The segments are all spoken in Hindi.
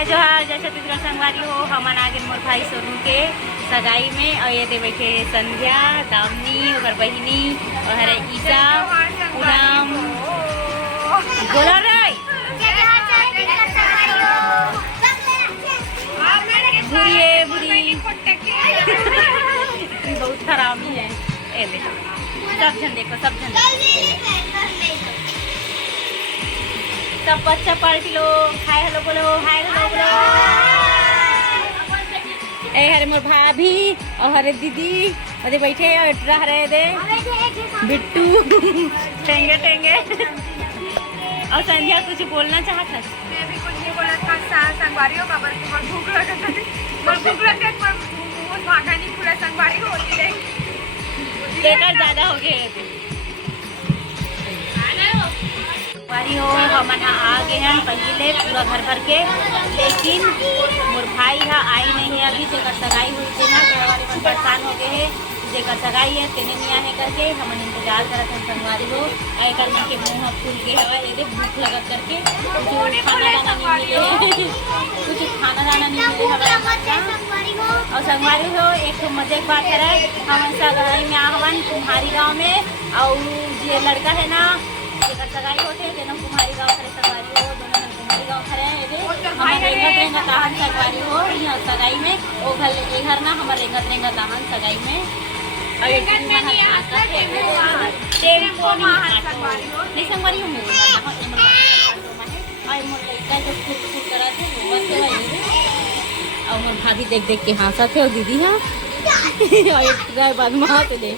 जोहार जैसे तीसरा संगवारी हो हमन आगे मोर भाई सोनू के सगाई में और ये दे बैठे संध्या दामनी और बहिनी और हरे ईसा पूनम बोला रे बुरी बुरी बहुत खराबी है सब जन देखो सब जन सब बच्चा पार्टी लो हाय हेलो बोलो हाय हेलो बोलो ए हरे मोर भाभी और हरे दीदी अरे बैठे और हरे दे बिट्टू टेंगे टेंगे और संध्या कुछ बोलना चाहता है? मैं भी कुछ नहीं बोला था संगवारियों का बस बहुत भूख लगा था भूख लगती है पर वो भागा नहीं पूरा संगवारी होती है बेकार ज्यादा हो गए वारी हो हमन आ गए हैं पहले पूरा घर भर के लेकिन मोर भाई है आई नहीं है अभी जेकर सगाई हुई थी ना घर परेशान हो गए है जेकर सगाई है तेने नहीं आने करके हमन इंतजार करत हैं संगवारी हो आए करने के मुँह फूल के हवा ये भूख लगत करके कुछ खाना दाना नहीं मिले कुछ खाना दाना नहीं मिले हवा और संगवारी हो एक मजे की बात है हम सगाई में आहवन तुम्हारी गाँव में और ये लड़का है ना सगाई होते हैं दोनों कुमारी गाँव खरे सगाई हो दोनों कुमारी गाँव खरे हमारे रेंगत ताहन सगाई हो यहाँ सगाई में वो घर ना हमारे रेंगत ताहन सगाई में नहीं संगवारी हो और मोर भाभी देख देख के हंसा थे और दीदी हाँ और एक बाद में हाथ ले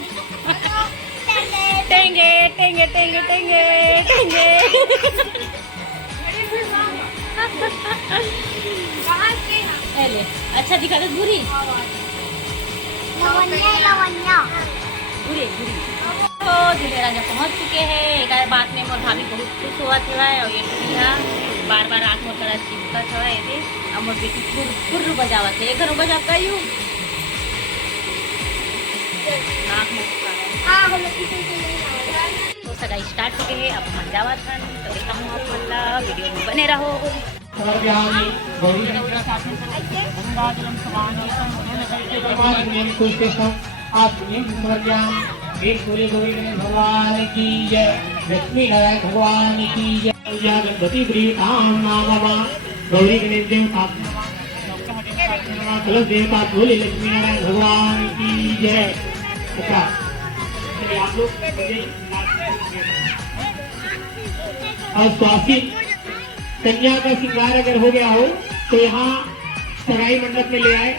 टेंगे टेंगे टेंगे टेंगे टेंगे अच्छा दिखा दे बुरी बुरी बुरी तो दिलेरा जब पहुंच चुके हैं एक बात में मोर भाभी बहुत खुश हुआ था और ये टूटा बार बार आँख मोर तरह चिपका था ये और मोर बेटी फुर बजावा थे एक घर बजा कयू आँख मोर तो सगाई स्टार्ट हो गई है अब हम जावा था तो देखा हूँ आप मतलब वीडियो में बने रहो भगवान की जय लक्ष्मी नारायण भगवान की जय गणपति गौरी गणेश देवता कलश देवता बोले लक्ष्मी नारायण भगवान की जय। अच्छा आप लोग और स्वास्थ्य कन्या का श्रृंगार अगर हो गया हो तो यहाँ सगाई मंडप में ले आए।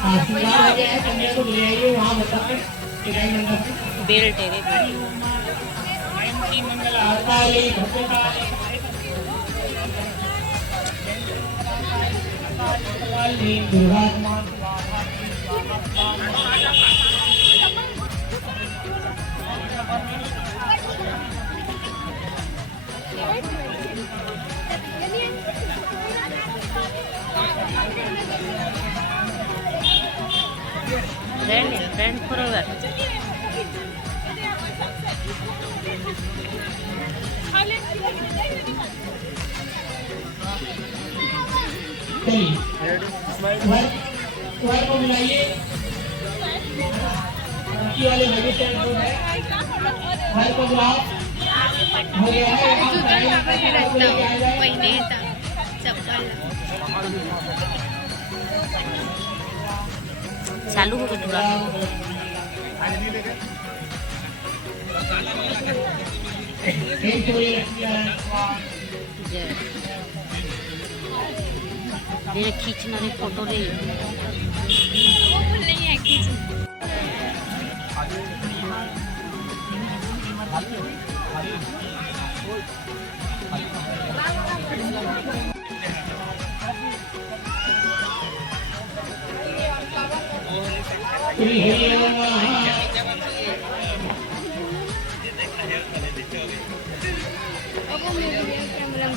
कन्या को ले आइए वहाँ बताए बेल्ट है फ्रेंड फॉरवर्ड को मिलाइए वाले घर को बुलाओ हो गया है चालू हो गया पूरा मेरे खींचना रे फोटो ले श्री हरि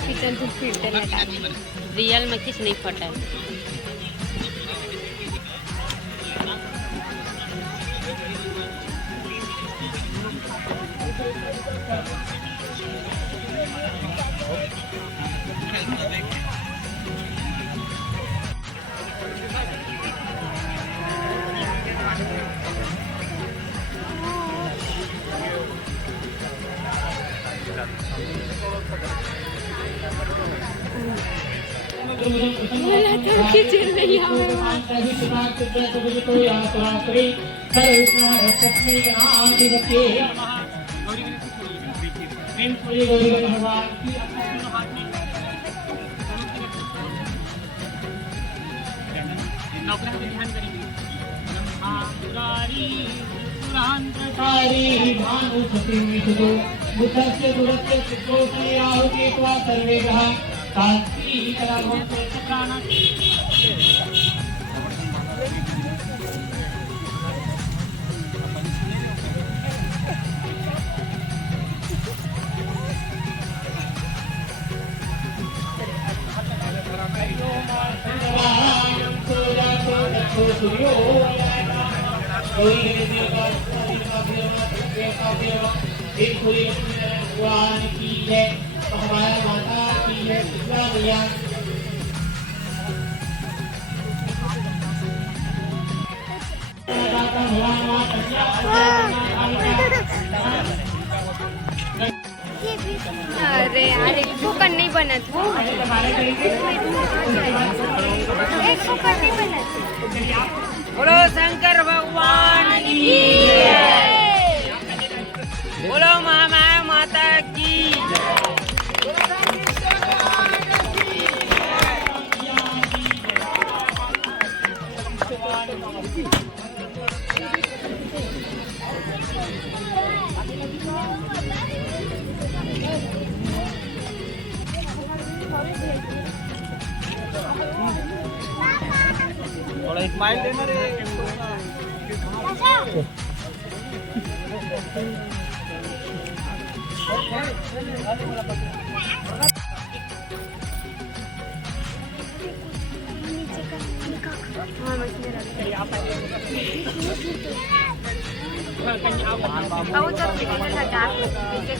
किचन से फिरते लगा रियल में किस नहीं फटा है। किचन में यहाँ अरे यार एक कुकर नहीं बना था, एक कुकर नहीं बना था। बोलो शंकर भगवान की जय। बोलो महामाया माता की थोड़ा स्माइल देना रे।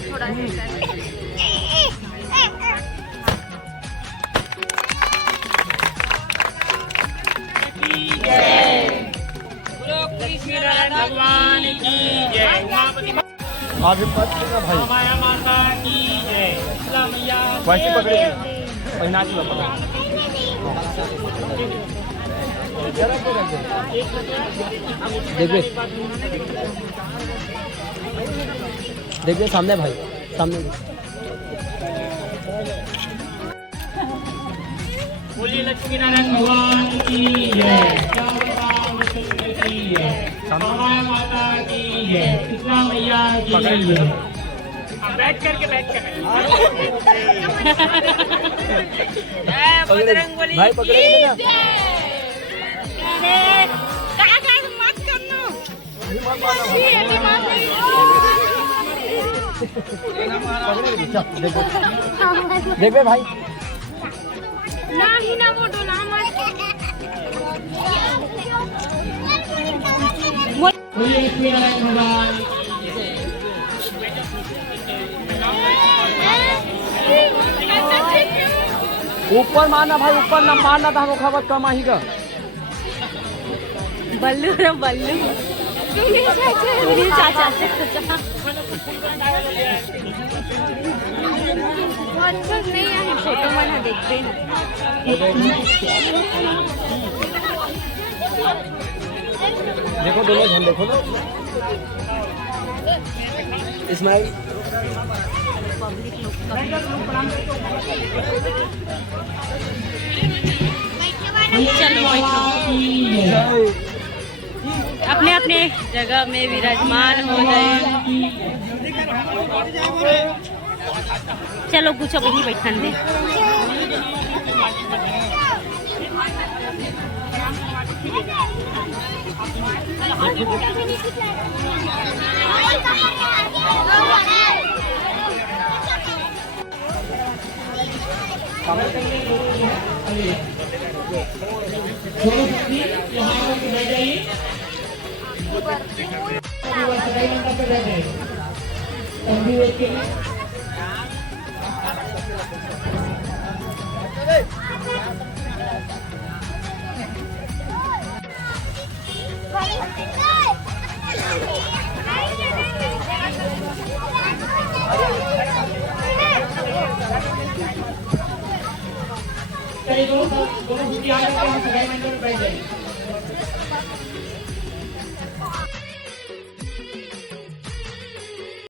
थोड़ा भगवान की जय। उमापति माया माता की जय। वैसे पकड़े पहना के पकड़ा देखिए देखिए सामने भाई सामने बोलिए लक्ष्मी नारायण भगवान की जय। माया माता की जय। शीतला मैया की जय। बैठ करके बजरंगबली भाई पकड़े ना देखे भाई ना ही ना वो डोला लक्ष्मी नारायण भगवान ऊपर मारना भाई, ऊपर ना मारना था हमको खबर कम आई का। बल्लू रे बल्लू चाचा नहीं है फोटो मना देखते हैं। देखो दोनों झंडे देखो ना इस्माइल अपने अपने जगह में विराजमान हो गए। चलो कुछ अब ही बैठन दे। दोनों साथी यहाँ आकर बैठ जाइए। सगाई मंडप पे बैठ जाइए। तंबू एक के लिए दोनों दोनों आकर सगाई मंडप पे बैठ जाइए।